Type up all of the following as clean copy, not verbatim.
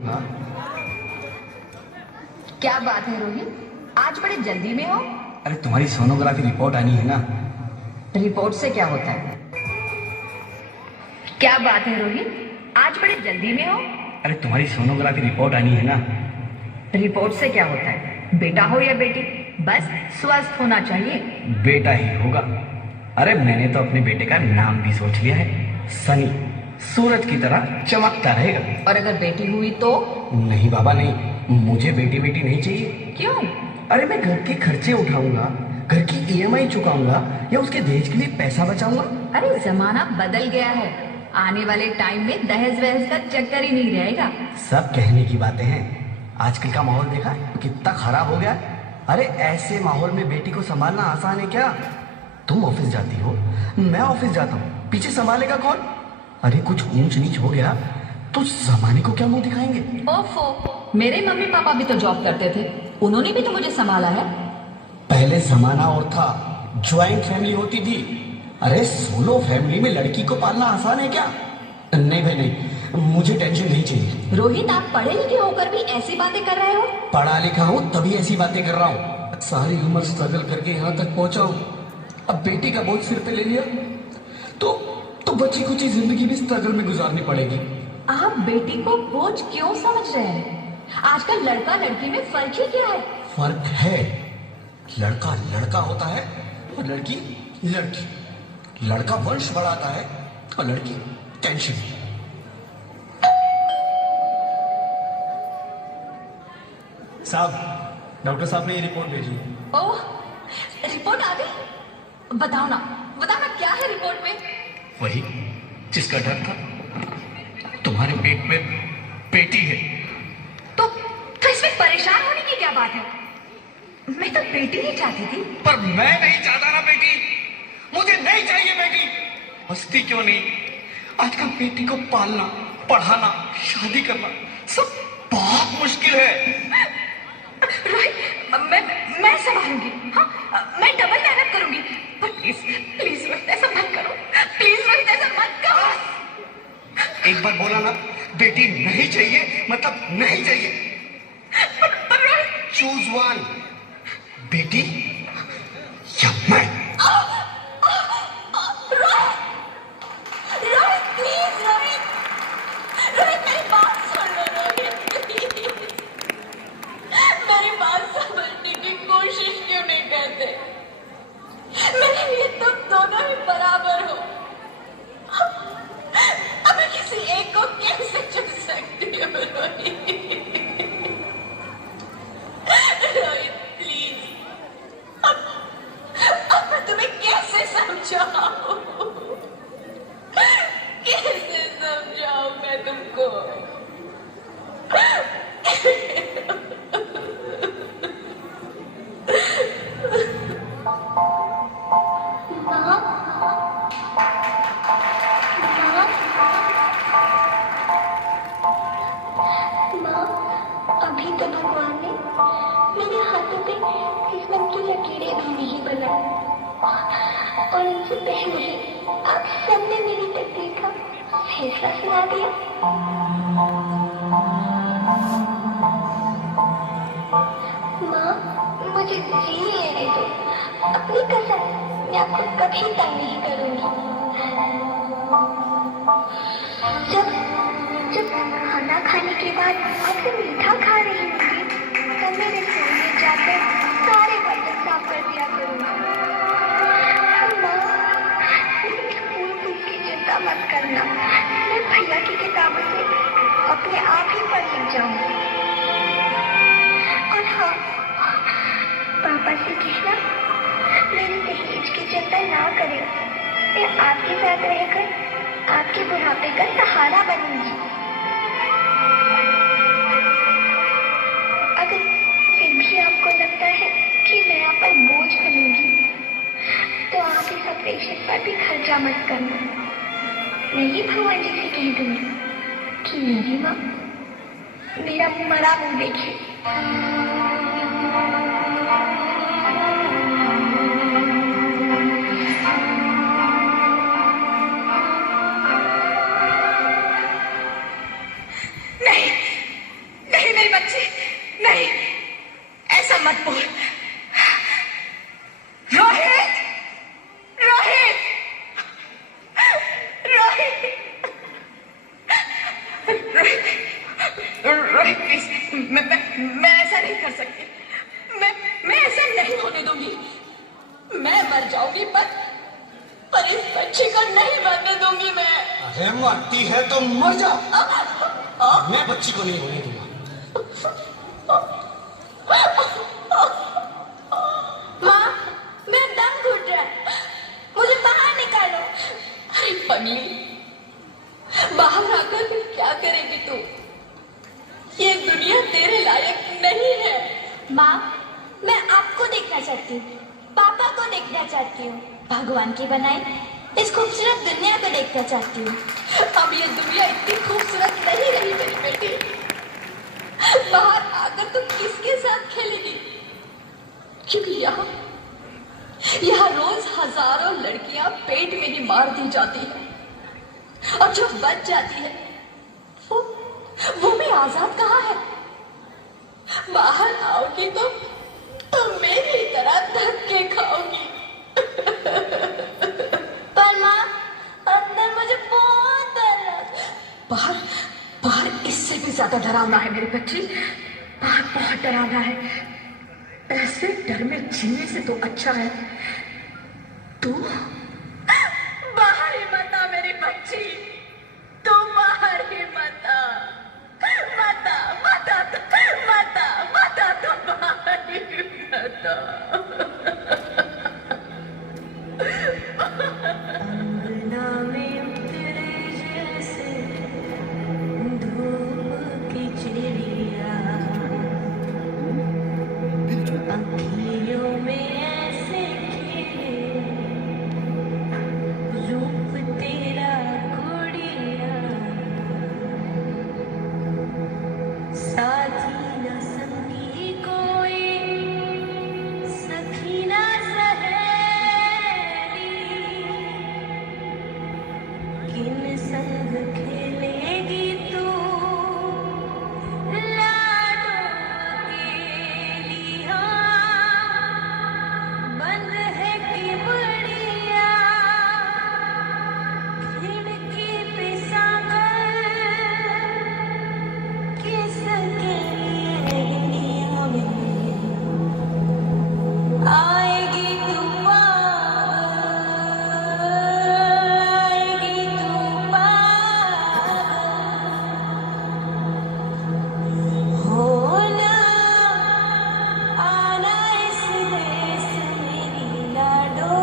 हाँ। क्या बात है रोहित, आज बड़े जल्दी में हो? अरे तुम्हारी सोनोग्राफी रिपोर्ट आनी है ना। रिपोर्ट से क्या होता है? क्या बात है रोहित, आज बड़े जल्दी में हो? अरे तुम्हारी सोनोग्राफी रिपोर्ट आनी है ना। रिपोर्ट से क्या होता है? बेटा हो या बेटी, बस स्वस्थ होना चाहिए। बेटा ही होगा। अरे मैंने तो अपने बेटे का नाम भी सोच लिया है, सनी। सूरज की तरह चमकता रहेगा। और अगर बेटी हुई तो? नहीं बाबा नहीं, मुझे बेटी बेटी नहीं चाहिए। क्यों? अरे मैं घर के खर्चे उठाऊंगा, घर की ईएमआई चुकाऊंगा या उसके दहेज के लिए पैसा बचाऊंगा। अरे जमाना बदल गया है, आने वाले टाइम में दहेज वहेज का चक्कर ही नहीं रहेगा। सब कहने की बातें हैं, आजकल का माहौल देखा कितना खराब हो गया। अरे ऐसे माहौल में बेटी को संभालना आसान है क्या? तुम ऑफिस जाती हो, मैं ऑफिस जाता हूँ, पीछे संभालेगा कौन? अरे कुछ ऊंच नीच हो गया तो जमाने को क्या मुंह दिखाएंगे? ओफो, मेरे मम्मी पापा भी तो जॉब करते थे, उन्होंने भी तो मुझे संभाला है। पहले जमाना और था, ज्वाइंट फैमिली होती थी। अरे सोलो फैमिली में लड़की को पालना आसान है क्या? नहीं भाई नहीं, मुझे टेंशन नहीं चाहिए। रोहित, आप पढ़े लिखे होकर भी ऐसी बातें कर रहे हो? पढ़ा लिखा हूँ तभी ऐसी बातें कर रहा हूँ। सारी उम्र स्ट्रगल करके यहाँ तक पहुंचा हूँ, अब बेटी का बोझ सिर पे ले लिया तो बची कुची जिंदगी भी स्ट्रगल में गुजारनी पड़ेगी। आप बेटी को बोझ क्यों समझ रहे हैं? आजकल लड़का लड़की में फर्क ही क्या है? फर्क है, लड़का लड़का होता है और लड़की लड़की। लड़का वंश बढ़ाता है और लड़की टेंशन। साहब, डॉक्टर साहब ने ये रिपोर्ट भेजी। ओह, रिपोर्ट आ गई? बताओ ना क्या है रिपोर्ट में? वही जिसका डर था, तुम्हारे पेट में बेटी है। तो इसमें परेशान होने की क्या बात है? मैं तो बेटी ही चाहती थी। पर मैं नहीं चाहता ना बेटी, मुझे नहीं चाहिए बेटी। हंसती क्यों नहीं? आजकल बेटी को पालना, पढ़ाना, शादी करना सब बहुत मुश्किल है। रोहित, मैं संभालूंगी। हाँ, मैं डबल मेहनत करूंगी। पर प्लीज रोहित, ऐसा मत करो। प्लीज रोहित, ऐसा मत करो। एक बार बोला ना, बेटी नहीं चाहिए मतलब नहीं चाहिए। पर रोहित, चूज वन, बेटी या मैं। रोहित प्लीज, रोहित मेरी बात सुन लो। रोहित प्लीज, मेरी बात समझने की कोशिश क्यों नहीं करते? मेरे लिए तुम दोनों ही बराबर हो। अब मैं किसी एक को कैसे चुन सकती हूँ? रोहित प्लीज, अब मैं तुम्हें कैसे समझाऊं? कैसे समझाऊं मैं तुमको? अभी तो भगवान ने मेरे हाथों पे किस्मत की लकीरें भी नहीं बनाई, और इनसे पहले ही आप सबने मेरी तकदीर का फैसला सुना दिया। माँ, मुझे जी लेने दो। अपनी कसम, मैं आपको कभी तंग नहीं करूंगी। जब खाना खाने के बाद आपसे मीठा खा रही होंगी, तब मैं रसोई में जाकर सारे बर्तन साफ कर दिया करूँगी। स्कूल की चिंता मत करना, मैं भैया की किताबों से अपने आप ही पढ़ लिख जाऊंगी। और हाँ, पापा से कहना मेरी दहेज की चिंता ना करें। मैं आपके साथ रहकर आपके बुढ़ापे का सहारा बनूंगी। अगर फिर भी आपको लगता है कि मैं आप पर बोझ बनूंगी, तो आप इस ऑपरेशन पर भी खर्चा मत करना। मैं ही भगवान जी से कह दूंगी कि मेरी माँ मेरा मरा मुंह देखे। रोहित प्लीज, मैं ऐसा नहीं कर सकती। मैं ऐसा नहीं होने दूंगी। मैं मर जाऊंगी पर इस बच्ची को नहीं बनने दूंगी मैं। अरे मरती है तो मर जा। मैं बच्ची को नहीं होने दूंगा। माँ, मेरा दम घुट रहा है, मुझे बाहर निकालो। अरे पगली, बाहर आकर फिर क्या करेगी तू? ये दुनिया तेरे लायक नहीं है। माँ, मैं आपको देखना चाहती हूँ, पापा को देखना चाहती हूँ, भगवान की बनाई इस खूबसूरत दुनिया को देखना चाहती हूँ। अब ये दुनिया इतनी खूबसूरत नहीं रही मेरी बेटी। बाहर आकर तू किसके साथ खेलेगी? क्योंकि यहाँ रोज हजारों लड़कियां पेट में ही मार दी जाती है, और जो बच जाती है वो भी आजाद कहाँ है? बाहर आओगी तो मेरी तरह धक्के खाओगी। पर माँ, अंदर मुझे बहुत डर लगा। बाहर बाहर इससे भी ज्यादा डरावना है मेरी बच्ची। बाहर बहुत डरावना है। ऐसे डर में जीने से तो अच्छा है तू बाहर ही मत आ मेरी बच्ची। तू बाहर ही मत आ, मत आ, मत आ, मत आ, मत आ, तू बाहर ही मत आ। अंगना में उतरे जैसे धूप की चिड़िया, अँखियों में ऐसे खिले रूप तेरा गुड़िया, साथी न संगी कोई, सखी न सहेली, किन संग खेलेगी तू लाडो अकेली। हाँ, बंद है कि बढ़िया खिड़की पे सांभर किसके लिए में आएगी तू पागल, आएगी तू पागल, होना आना इस देश मेरी लाडो,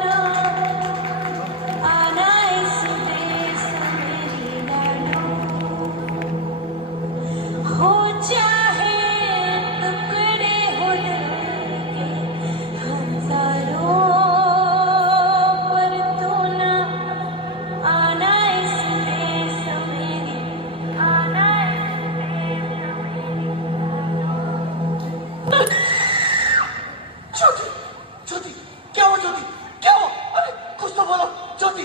ना आना इस देश मेरी लाडो, हो चाहे टुकड़े हो दिल के हजारों, पर तू ना आना इस देश मेरी, आना इस देश मेरी। ज्योति, ज्योति, क्या हुआ ज्योति? क्या हुआ? अरे कुछ तो बोलो Jyoti.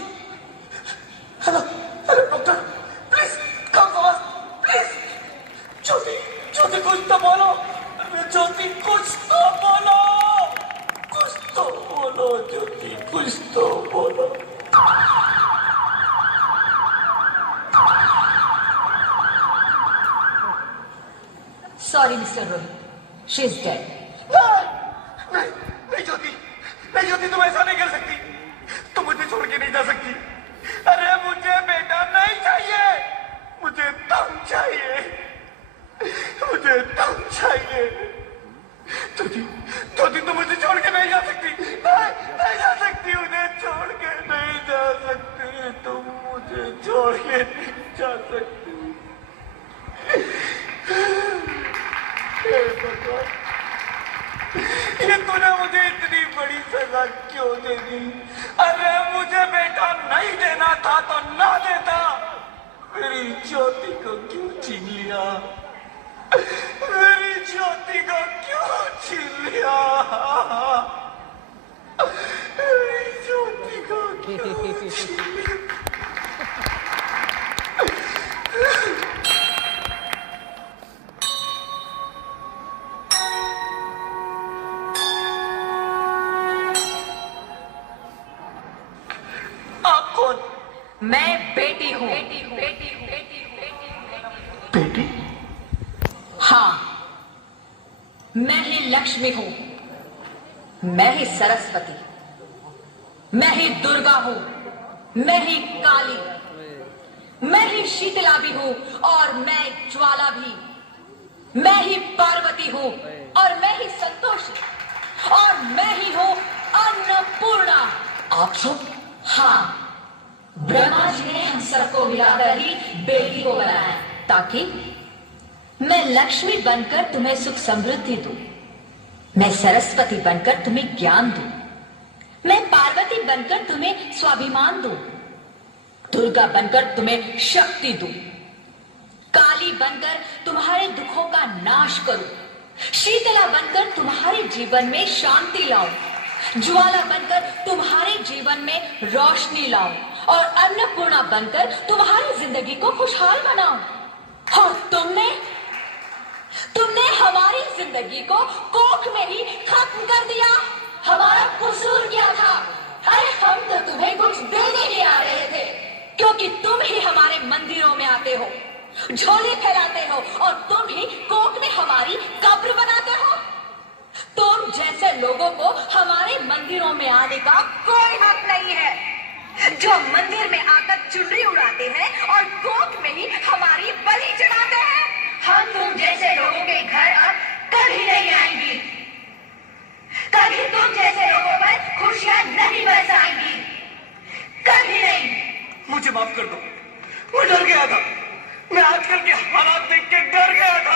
Hello, hello doctor, please come to us, please. Jyoti, Jyoti कुछ तो बोलो। अरे ज्योति कुछ तो बोलो, कुछ तो बोलो ज्योति, कुछ तो बोलो। Sorry mister Rohit, she is dead. नहीं, नहीं ज्योति, नहीं ज्योति, तुम ऐसा नहीं कर सकती। तुम मुझे छोड़ के नहीं जा सकती। अरे मुझे बेटा नहीं चाहिए, मुझे तुम चाहिए, मुझे तुम चाहिए। ज्योति, ज्योति तुम मुझे छोड़ के नहीं जा सकती। नहीं, नहीं जा सकती, मुझे छोड़ के नहीं जा सकती। तुम मुझे छोड़ के नहीं जा सकती। हे भगवान, ये तूने मुझे इतनी बड़ी सजा क्यों दे दी? अरे मुझे बेटा नहीं देना था तो ना देता। मेरी ज्योति को क्यों छीन लिया? मेरी ज्योति को क्यों छीन लिया? मेरी ज्योति को क्यों छीन लिया? मैं बेटी हूँ। हाँ, मैं ही लक्ष्मी हूं, मैं ही सरस्वती, मैं ही दुर्गा हूं, मैं ही काली, मैं ही शीतला भी हूं और मैं ज्वाला भी, मैं ही पार्वती हूं और मैं ही संतोषी, और मैं ही हूं अन्नपूर्णा। आप सब? हाँ, ब्रह्मा जी ने हम सबको मिलाकर ही बेटी को बनाया ताकि मैं लक्ष्मी बनकर तुम्हें सुख समृद्धि दूं, मैं सरस्वती बनकर तुम्हें ज्ञान दूं, मैं पार्वती बनकर तुम्हें स्वाभिमान दूं, दुर्गा बनकर तुम्हें शक्ति दूं, काली बनकर तुम्हारे दुखों का नाश करूं, शीतला बनकर तुम्हारे जीवन में शांति लाऊं, ज्वाला बनकर तुम्हारे जीवन में रोशनी लाऊं और अन्नपूर्णा बनकर तुम्हारी जिंदगी को खुशहाल बनाऊं। और तुमने हमारी जिंदगी को कोख में ही खत्म कर दिया। हमारा कसूर क्या था? अरे हम तो तुम्हें कुछ देने ही आ रहे थे, क्योंकि तुम ही हमारे मंदिरों में आते हो, झोले फैलाते हो और तुम ही कोख में हमारी कब्र बनाते हो। तुम जैसे लोगों को हमारे मंदिरों में आने का कोई हक नहीं है, जो मंदिर में आकर चुनरी उड़ाते हैं और कोख में ही हमारी बलि चढ़ाते हैं। हम तुम जैसे लोगों के घर अब कभी नहीं आएंगी, कभी तुम जैसे लोगों पर खुशियां नहीं बरसाएंगी, कभी नहीं। मुझे माफ कर दो, मैं डर गया था। मैं आजकल के हालात देख के डर गया था।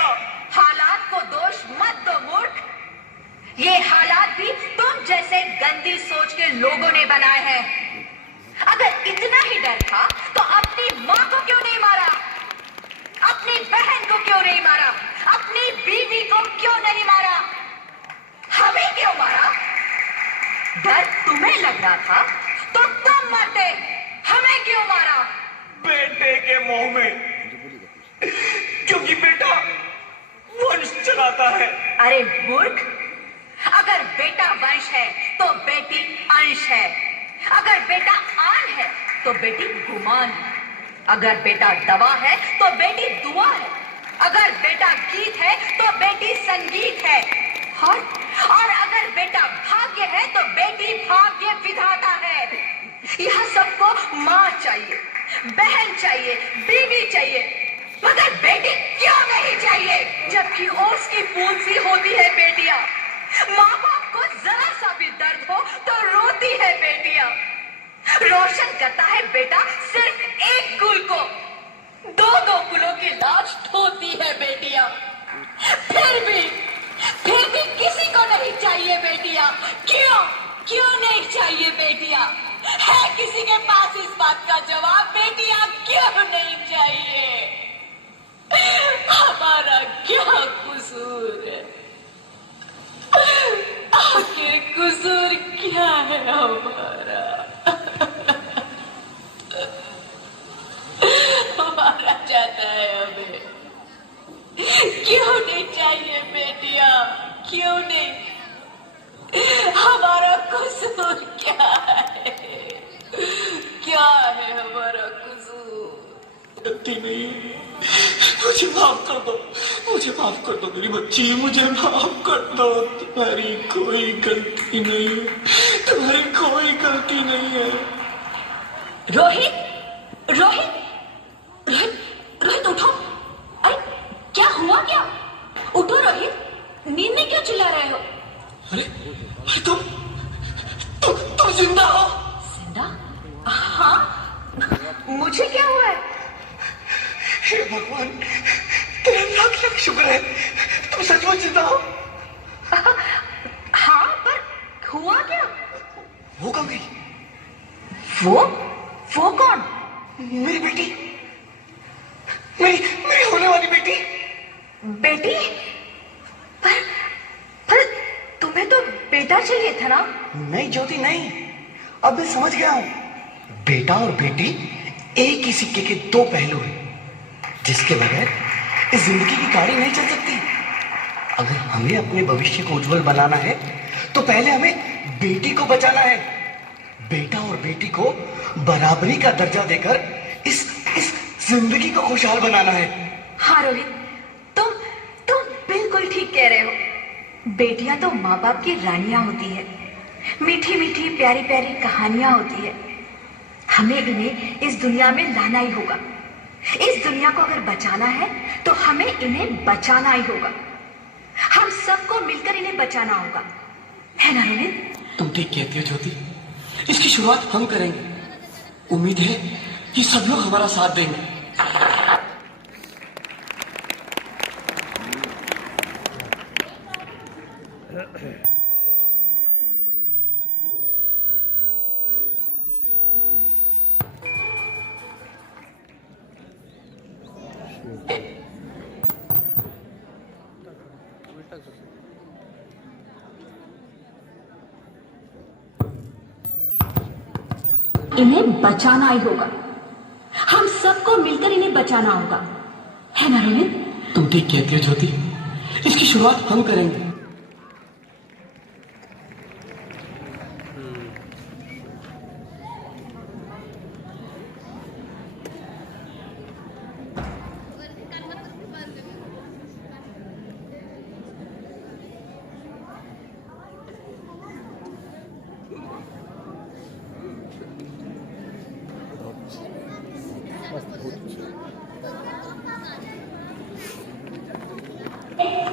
हालात को दोष मत दो मूर्ख, ये हालात भी तुम जैसे गंदी सोच के लोगों ने बनाए हैं। अगर इतना ही डर था तो अपनी माँ को क्यों नहीं मारा, अपनी बहन को क्यों नहीं मारा, अपनी बीवी को क्यों नहीं मारा, हमें क्यों मारा? डर तुम्हें लग रहा था तो तुम मरते, हमें क्यों मारा? बेटे के मोह में, क्योंकि बेटा वंश चलाता है। अरे मूर्ख, अगर बेटा वंश है तो बेटी अंश है, अगर बेटा आन है तो बेटी गुमान, अगर बेटा दवा है तो बेटी दुआ है, अगर बेटा गीत है तो बेटी संगीत है, और अगर बेटा भाग्य है तो बेटी भाग्य विधाता है। यह सबको माँ चाहिए, बहन चाहिए, बीवी चाहिए, मगर बेटी क्यों नहीं चाहिए? जबकि ओस की बूंद सी होती है बेटियां, माँ बाप को जरा सा भी दर्द हो तो रोती है बेटियां, रोशन करता है बेटा सिर्फ एक कुल को, दो दो कुलों की लाश ढोती है बेटियां, फिर भी किसी को नहीं चाहिए बेटियां। क्यों नहीं चाहिए बेटियां? है किसी के पास इस बात का जवाब? बेटियां क्यों नहीं चाहिए? हमारा क्या कसूर है? आखिर कसूर क्या है हमारा? हमारा जाता है हमें। क्यों नहीं चाहिए बेटियां? क्यों नहीं? हमारा कसूर क्या है? क्या है हमारा कसूर? गलती नहीं, मुझे माफ कर दो, मुझे माफ कर दो मेरी बच्ची, मुझे माफ कर दो। तुम्हारी कोई गलती नहीं है, तुम्हारी कोई गलती नहीं है। रोहित, रोहित, रोहित, रोहित उठो। अरे क्या हुआ क्या? उठो रोहित, नींद में क्यों चिल्ला रहे हो? अरे अरे तुम जिंदा हो? जिंदा? हाँ, मुझे क्या हुआ है? हे भगवान, तेरा लाख लाख शुक्र है, तुम सचमुच जिंदा हो। हाँ, पर हुआ क्या? वो कौन गई? वो कौन? मेरी बेटी, मेरी होने वाली बेटी। बेटी? पर तुम्हें तो बेटा चाहिए था ना? नहीं ज्योति नहीं, अब मैं समझ गया हूं। बेटा और बेटी एक ही सिक्के के दो पहलू हैं, जिसके बगैर इस जिंदगी की गाड़ी नहीं चल सकती। अगर हमें अपने भविष्य को उज्जवल बनाना है तो पहले हमें बेटी को बचाना है। बेटा और बेटी को बराबरी का दर्जा देकर इस जिंदगी को खुशहाल बनाना है। हाँ रोहित, तुम बिल्कुल ठीक कह रहे हो। बेटियां तो माँ बाप की रानियां होती है, मीठी मीठी प्यारी प्यारी कहानियां होती है। हमें इन्हें इस दुनिया में लाना ही होगा। इस दुनिया को अगर बचाना है तो हमें इन्हें बचाना ही होगा। हम सबको मिलकर इन्हें बचाना होगा, है ना रोहित? तुम ठीक कहती हो ज्योति, इसकी शुरुआत हम करेंगे। उम्मीद है कि सब लोग हमारा साथ देंगे। इन्हें बचाना ही होगा। हम सबको मिलकर इन्हें बचाना होगा, है ना रोहित? तुम ठीक कहती हो ज्योति, इसकी शुरुआत हम करेंगे।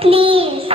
Please.